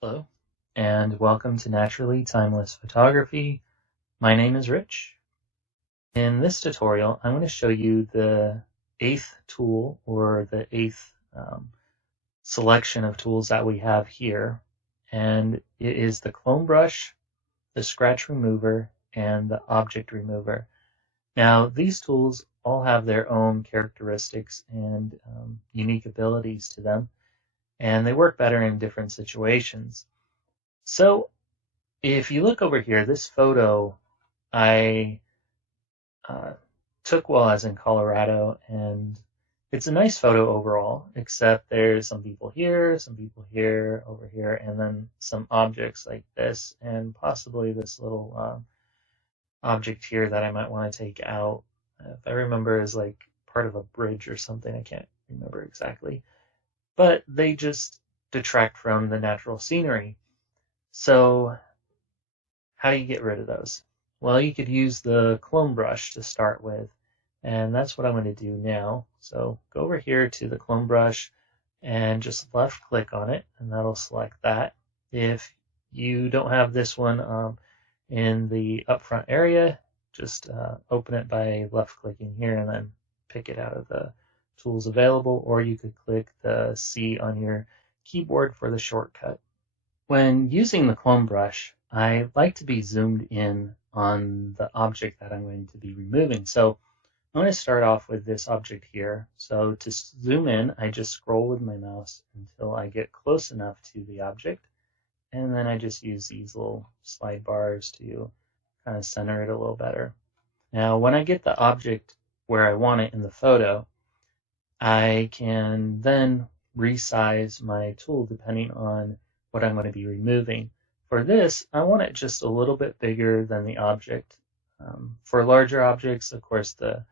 Hello, and welcome to Naturally Timeless Photography. My name is Rich. In this tutorial, I'm going to show you the eighth tool, or the eighth selection of tools that we have here, and it is the clone brush, the scratch remover, and the object remover. Now, these tools all have their own characteristics and unique abilities to them, and they work better in different situations. So, if you look over here, this photo I uh, took while I was in Colorado, and it's a nice photo overall, except there's some people here, over here, and then some objects like this, and possibly this little object here that I might want to take out. If I remember, is like part of a bridge or something. I can't remember exactly, but they just detract from the natural scenery. So how do you get rid of those? Well, you could use the clone brush to start with, and that's what I'm going to do now. So go over here to the clone brush and just left click on it, and that'll select that. If you don't have this one in the upfront area, just open it by left clicking here and then pick it out of the tools available, or you could click the C on your keyboard for the shortcut. When using the clone brush, I like to be zoomed in on the object that I'm going to be removing. So I'm going to start off with this object here. So to zoom in, I just scroll with my mouse until I get close enough to the object. And then I just use these little slide bars to kind of center it a little better. Now, when I get the object where I want it in the photo, I can then resize my tool depending on what I'm going to be removing. For this, I want it just a little bit bigger than the object. For larger objects, of course, the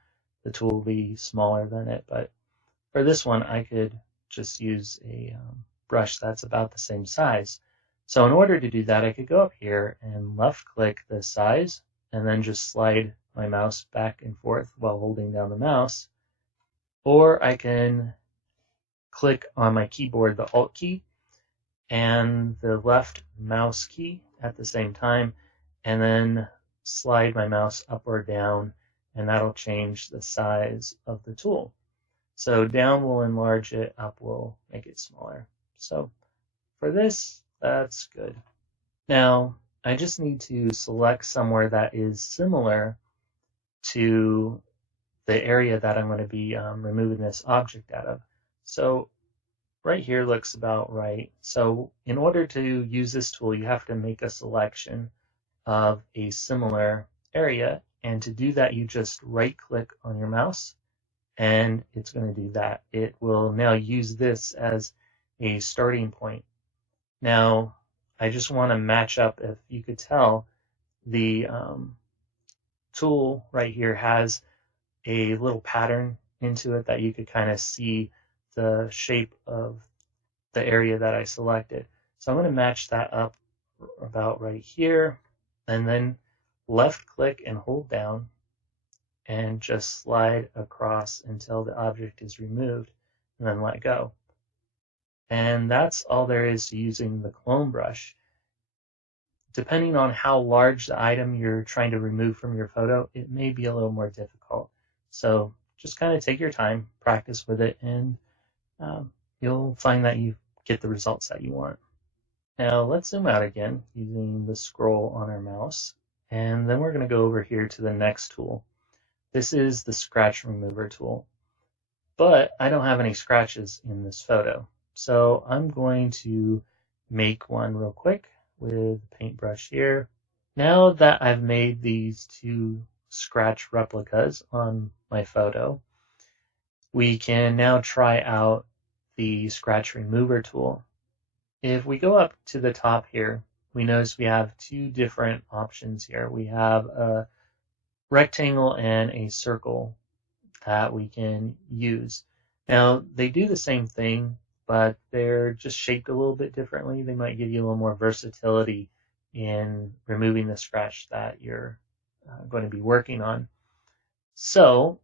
tool will be smaller than it, but for this one, I could just use a brush that's about the same size. So in order to do that, I could go up here and left click the size, and then just slide my mouse back and forth while holding down the mouse. Or I can click on my keyboard the Alt key and the left mouse key at the same time, and then slide my mouse up or down, and that'll change the size of the tool. So down will enlarge it, up will make it smaller. So for this, that's good. Now, I just need to select somewhere that is similar to the area that I'm going to be removing this object out of. So right here looks about right. So in order to use this tool, you have to make a selection of a similar area. And to do that, you just right click on your mouse and it's going to do that. It will now use this as a starting point. Now, I just want to match up. If you could tell, the tool right here has a little pattern into it that you could kind of see the shape of the area that I selected. So I'm going to match that up about right here, and then left click and hold down and just slide across until the object is removed, and then let go. And that's all there is to using the clone brush. Depending on how large the item you're trying to remove from your photo, it may be a little more difficult. So just kind of take your time, practice with it, and you'll find that you get the results that you want. Now let's zoom out again using the scroll on our mouse, and then we're going to go over here to the next tool. This is the scratch remover tool, but I don't have any scratches in this photo. So I'm going to make one real quick with the paintbrush here. Now that I've made these two scratch replicas on my photo, we can now try out the scratch remover tool. If we go up to the top here, we notice we have two different options here. We have a rectangle and a circle that we can use. Now, they do the same thing, but they're just shaped a little bit differently. They might give you a little more versatility in removing the scratch that you're going to be working on. So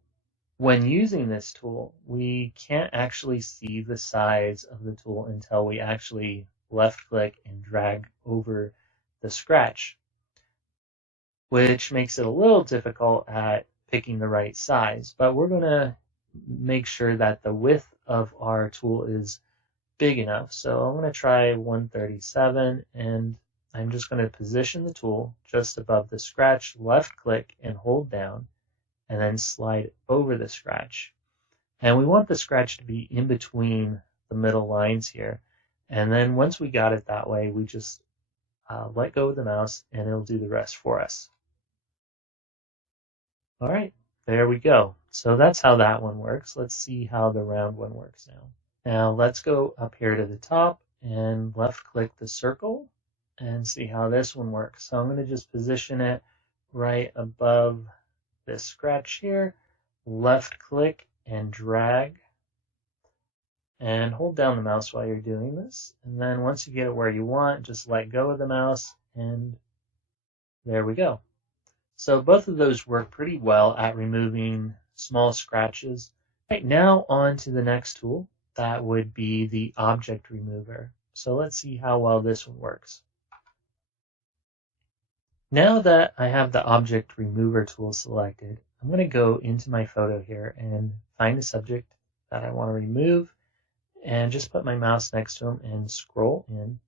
when using this tool, we can't actually see the size of the tool until we actually left click and drag over the scratch, which makes it a little difficult at picking the right size. But we're going to make sure that the width of our tool is big enough. So I'm going to try 137, and I'm just going to position the tool just above the scratch, left click and hold down, and then slide over the scratch. And we want the scratch to be in between the middle lines here. And then once we got it that way, we just let go of the mouse and it'll do the rest for us. All right, there we go. So that's how that one works. Let's see how the round one works now. Now let's go up here to the top and left click the circle and see how this one works. So I'm going to just position it right above this scratch here, left click and drag, and hold down the mouse while you're doing this. And then once you get it where you want, just let go of the mouse, and there we go. So both of those work pretty well at removing small scratches. Right, now on to the next tool. That would be the object remover. So let's see how well this one works. Now that I have the object remover tool selected, I'm going to go into my photo here and find a subject that I want to remove and just put my mouse next to them and scroll in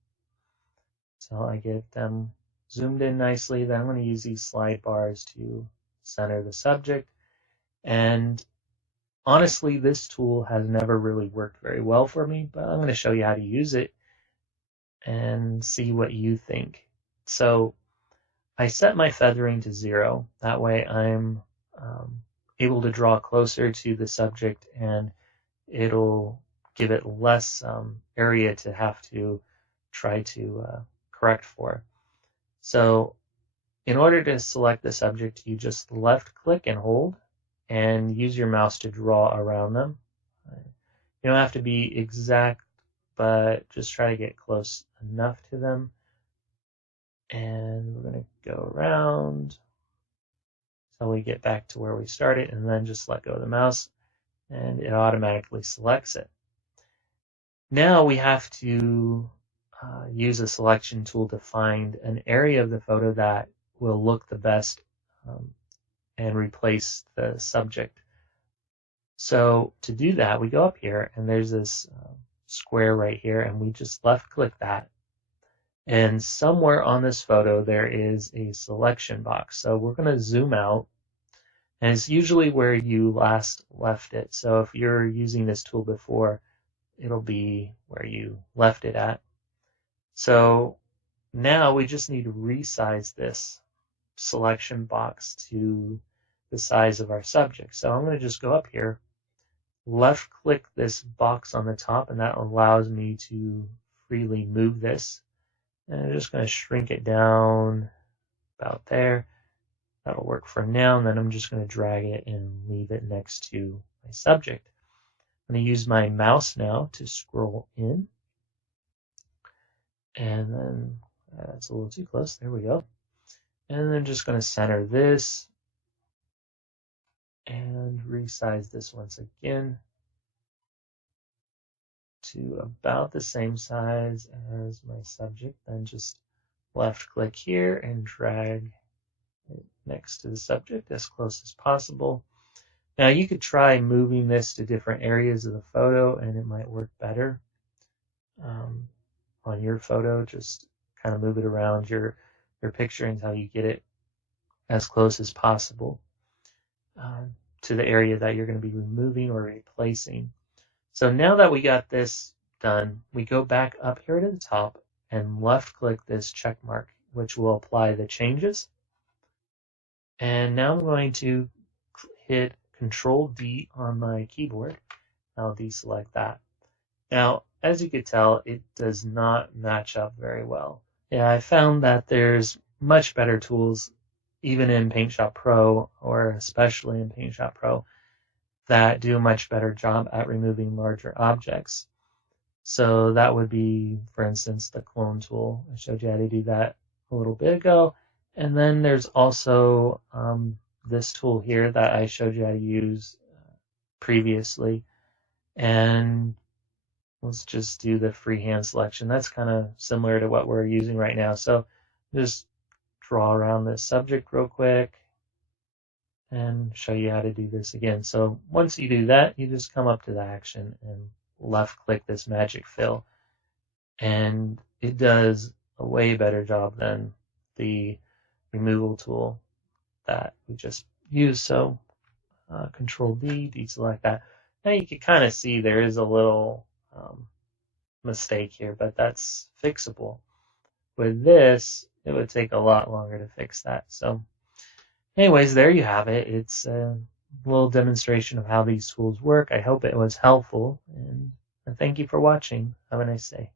until I get them zoomed in nicely. Then I'm going to use these slide bars to center the subject. And honestly, this tool has never really worked very well for me, but I'm going to show you how to use it and see what you think. So I set my feathering to 0. That way I'm able to draw closer to the subject and it'll give it less area to have to try to correct for. So in order to select the subject, you just left click and hold and use your mouse to draw around them. You don't have to be exact, but just try to get close enough to them. And we're going to go around until we get back to where we started, and then just let go of the mouse and it automatically selects it. Now we have to use a selection tool to find an area of the photo that will look the best and replace the subject. So to do that, we go up here and there's this square right here, and we just left click that. And somewhere on this photo there is a selection box. So we're going to zoom out, and it's usually where you last left it. So if you're using this tool before, it'll be where you left it at. So now we just need to resize this selection box to the size of our subject. So I'm going to just go up here, left click this box on the top, and that allows me to freely move this. And I'm just going to shrink it down about there. That'll work for now, and then I'm just going to drag it and leave it next to my subject. I'm going to use my mouse now to scroll in. And then that's a little too close. There we go. And then just going to center this and resize this once again to about the same size as my subject. Then just left click here and drag it next to the subject as close as possible. Now you could try moving this to different areas of the photo and it might work better on your photo. Just kind of move it around your picture until you get it as close as possible to the area that you're going to be removing or replacing. So now that we got this done, we go back up here to the top and left click this check mark, which will apply the changes. And now I'm going to hit Control D on my keyboard. I'll deselect that. Now, as you could tell, it does not match up very well. Yeah, I found that there's much better tools, even in PaintShop Pro, or especially in PaintShop Pro, that do a much better job at removing larger objects. So that would be, for instance, the clone tool. I showed you how to do that a little bit ago. And then there's also this tool here that I showed you how to use previously. And let's just do the freehand selection. That's kind of similar to what we're using right now. So just draw around this subject real quick and show you how to do this again. So once you do that, you just come up to the action and left click this magic fill. And it does a way better job than the removal tool that we just used. So Control D, deselect that. Now you can kind of see there is a little mistake here, but that's fixable. With this, it would take a lot longer to fix that. So anyways, there you have it. It's a little demonstration of how these tools work. I hope it was helpful, and thank you for watching. Have a nice day.